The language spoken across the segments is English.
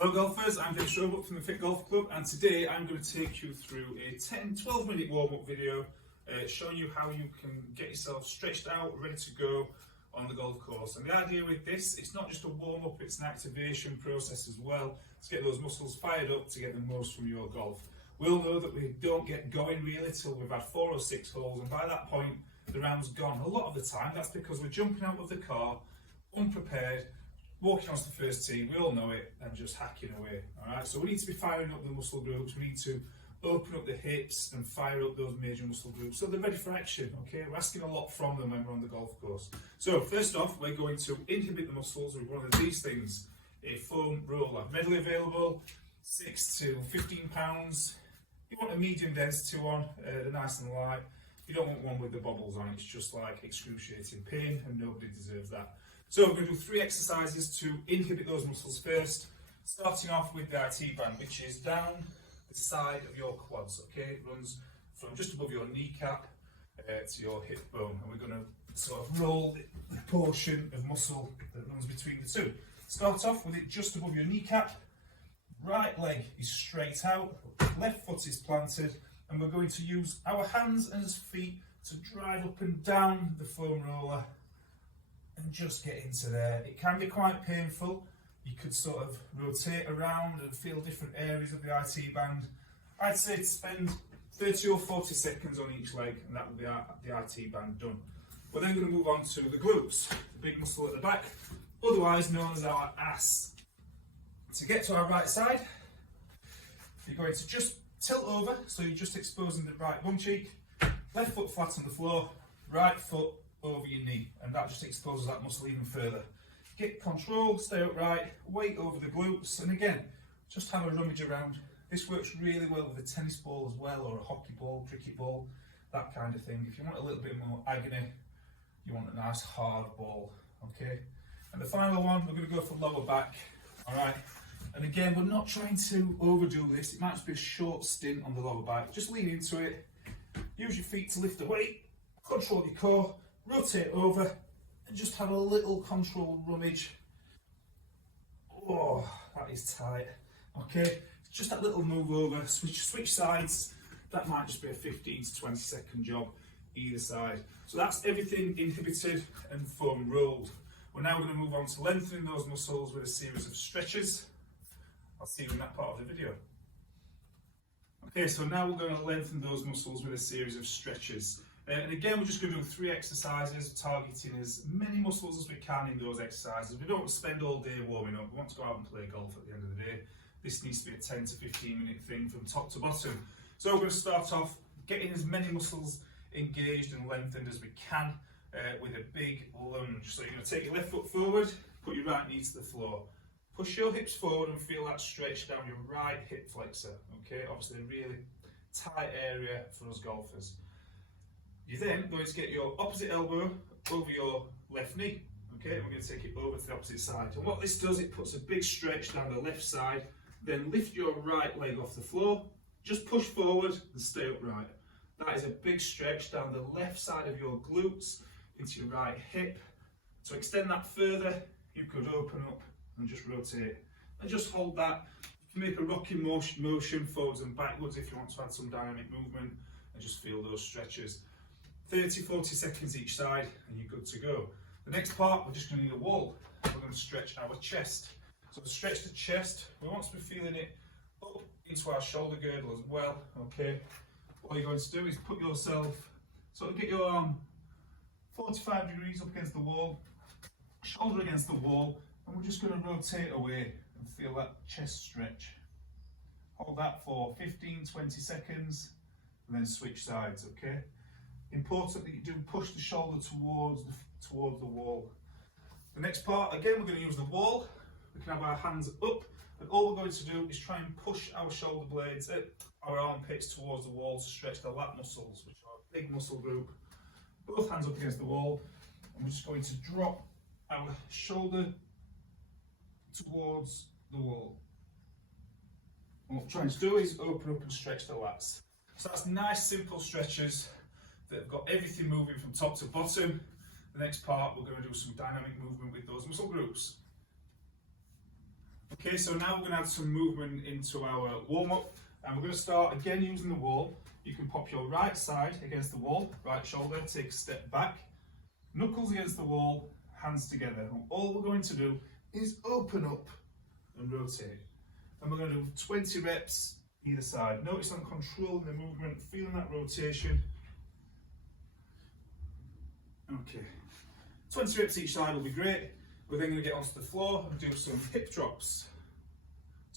Hello golfers, I'm Dave Strobel from the Fit Golf Club, and today I'm going to take you through a 10-12 minute warm-up video showing you how you can get yourself stretched out, ready to go on the golf course. And the idea with this, it's not just a warm-up, it's an activation process as well to get those muscles fired up to get the most from your golf. We'll know that we don't get going really till we've had 4 or 6 holes, and by that point the round's gone. A lot of the time that's because we're jumping out of the car unprepared, walking onto the first tee, we all know it, and just hacking away. Alright, so we need to be firing up the muscle groups, we need to open up the hips and fire up those major muscle groups so they're ready for action. Okay, we're asking a lot from them when we're on the golf course. So first off, we're going to inhibit the muscles with one of these things, a foam roller. Readily available, 6 to 15 pounds. You want a medium density one, they're nice and light. You don't want one with the bobbles on, it's just like excruciating pain, and nobody deserves that. So we're going to do 3 exercises to inhibit those muscles first, starting off with the IT band, which is down the side of your quads, okay? It runs from just above your kneecap to your hip bone, and we're going to sort of roll the portion of muscle that runs between the two. Start off with it just above your kneecap, right leg is straight out, left foot is planted, and we're going to use our hands and feet to drive up and down the foam roller and just get into there. It can be quite painful. You could sort of rotate around and feel different areas of the IT band. I'd say to spend 30 or 40 seconds on each leg, and that will be the IT band done. We're then going to move on to the glutes, the big muscle at the back, otherwise known as our ass. To get to our right side, you're going to just tilt over, so you're just exposing the right bum cheek, left foot flat on the floor, right foot over your knee, and that just exposes that muscle even further. Get control, stay upright, weight over the glutes, and again, just have a rummage around. This works really well with a tennis ball as well, or a hockey ball, cricket ball, that kind of thing. If you want a little bit more agony, you want a nice hard ball, okay? And the final one, we're going to go for lower back, all right? And again, we're not trying to overdo this. It might just be a short stint on the lower back. Just lean into it, use your feet to lift the weight, control your core, rotate over, and just have a little controlled rummage. Oh, that is tight. Okay, just that little move over, switch sides. That might just be a 15 to 20 second job either side. So that's everything inhibited and foam rolled. We're now going to move on to lengthening those muscles with a series of stretches. I'll see you in that part of the video. Okay, so now we're going to lengthen those muscles with a series of stretches. And again, we're just going to do 3 exercises, targeting as many muscles as we can in those exercises. We don't spend all day warming up. We want to go out and play golf at the end of the day. This needs to be a 10 to 15 minute thing from top to bottom. So we're going to start off getting as many muscles engaged and lengthened as we can with a big lunge. So you're going to take your left foot forward, put your right knee to the floor. Push your hips forward and feel that stretch down your right hip flexor. Okay, obviously a really tight area for us golfers. You're then going to get your opposite elbow over your left knee, okay, and we're going to take it over to the opposite side. And what this does, it puts a big stretch down the left side, then lift your right leg off the floor, just push forward and stay upright. That is a big stretch down the left side of your glutes into your right hip. To extend that further, you could open up and just rotate. And just hold that. You can make a rocking motion forwards and backwards if you want to add some dynamic movement, and just feel those stretches. 30-40 seconds each side and you're good to go. The next part, we're just going to need a wall. We're going to stretch our chest. So to stretch the chest, we want to be feeling it up into our shoulder girdle as well, okay? What you're going to do is put yourself, sort of get your arm 45 degrees up against the wall, shoulder against the wall, and we're just going to rotate away and feel that chest stretch. Hold that for 15-20 seconds and then switch sides, okay? Important that you do push the shoulder towards the wall. The next part, again, we're going to use the wall. We can have our hands up, and all we're going to do is try and push our shoulder blades, our armpits towards the wall to stretch the lat muscles, which are a big muscle group. Both hands up against the wall, and we're just going to drop our shoulder towards the wall. And what we're trying to do is open up and stretch the lats. So that's nice, simple stretches that have got everything moving from top to bottom. The next part, we're going to do some dynamic movement with those muscle groups. Okay, so now we're going to add some movement into our warm-up, and we're going to start again using the wall. You can pop your right side against the wall, right shoulder, take a step back, knuckles against the wall, hands together. And all we're going to do is open up and rotate. And we're going to do 20 reps either side. Notice I'm controlling the movement, feeling that rotation. Okay, 20 reps each side will be great. We're then going to get onto the floor and do some hip drops.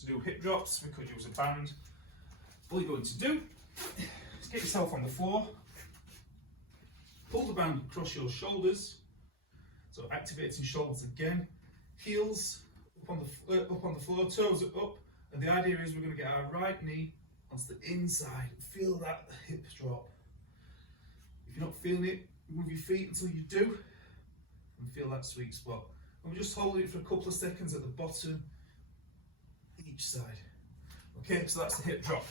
To do hip drops, we could use a band. All you're going to do is get yourself on the floor, pull the band across your shoulders, so activating shoulders again, heels up on the floor, toes up, and the idea is we're going to get our right knee onto the inside, feel that hip drop. If you're not feeling it, move your feet until you do, and feel that sweet spot. And we just hold it for a couple of seconds at the bottom, each side. Okay, so that's the hip drop.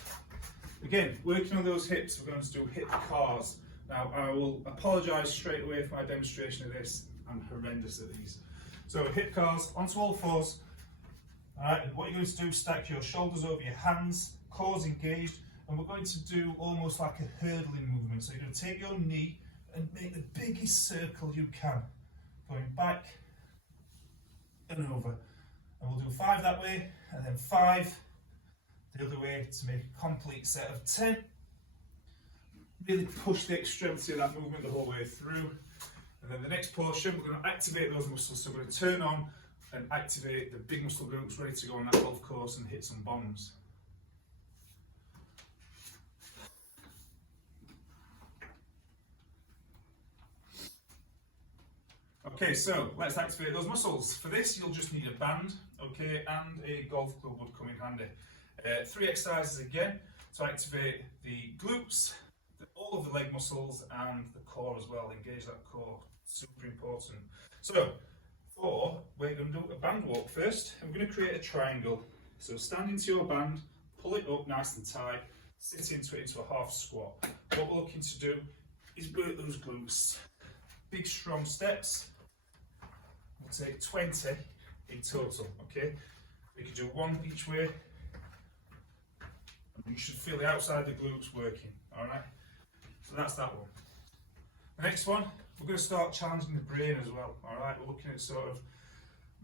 Again, working on those hips, we're going to do hip cars. Now, I will apologise straight away for my demonstration of this. I'm horrendous at these. So hip cars, onto all fours. Alright, and what you're going to do, stack your shoulders over your hands, cores engaged, and we're going to do almost like a hurdling movement. So you're going to take your knee and make the biggest circle you can, going back and over. And we'll do 5 that way, and then 5 the other way to make a complete set of 10. Really push the extremity of that movement the whole way through. And then the next portion, we're going to activate those muscles. So we're going to turn on and activate the big muscle groups ready to go on that golf course and hit some bombs. Okay, so let's activate those muscles. For this, you'll just need a band, okay, and a golf club would come in handy. 3 exercises again to activate the glutes, all of the leg muscles, and the core as well. Engage that core, super important. So, we're going to do a band walk first, and we're going to create a triangle. So stand into your band, pull it up nice and tight, sit into it into a half squat. What we're looking to do is work those glutes. Big strong steps. We'll take 20 in total, okay? We can do 1 each way. You should feel the outside of the glutes working, alright? So that's that one. The next one, we're going to start challenging the brain as well, alright? We're looking at sort of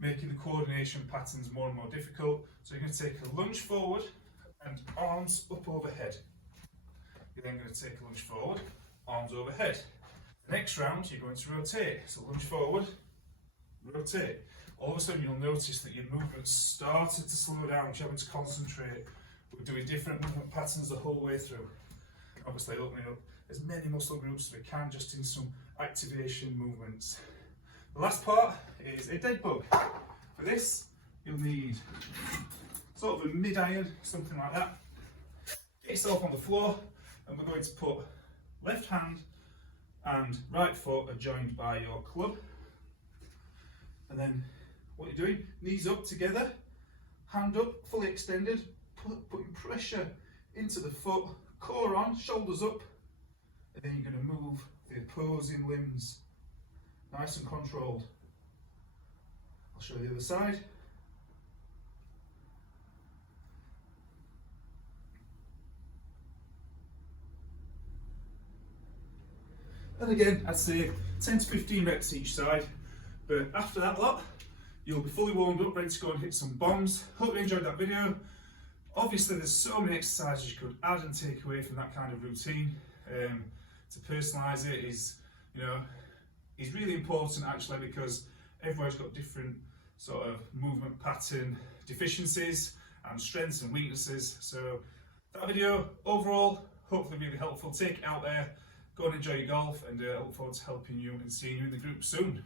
making the coordination patterns more and more difficult. So you're going to take a lunge forward and arms up overhead. You're then going to take a lunge forward, arms overhead. The next round, you're going to rotate. So lunge forward, rotate. All of a sudden you'll notice that your movement started to slow down, you're having to concentrate. We're doing different movement patterns the whole way through. Obviously opening up as many muscle groups as we can, just in some activation movements. The last part is a dead bug. For this, you'll need sort of a mid-iron, something like that. Get yourself on the floor, and we're going to put left hand and right foot are joined by your club. And then what you're doing, knees up together, hand up, fully extended, putting pressure into the foot, core on, shoulders up, and then you're going to move the opposing limbs, nice and controlled. I'll show you the other side. And again, I'd say 10 to 15 reps each side, but after that lot, you'll be fully warmed up, ready to go and hit some bombs. Hope you enjoyed that video. Obviously, there's so many exercises you could add and take away from that kind of routine. To personalise it is really important actually, because everyone's got different sort of movement pattern deficiencies and strengths and weaknesses. So that video overall, hopefully really helpful. Take it out there, go and enjoy your golf, and I look forward to helping you and seeing you in the group soon.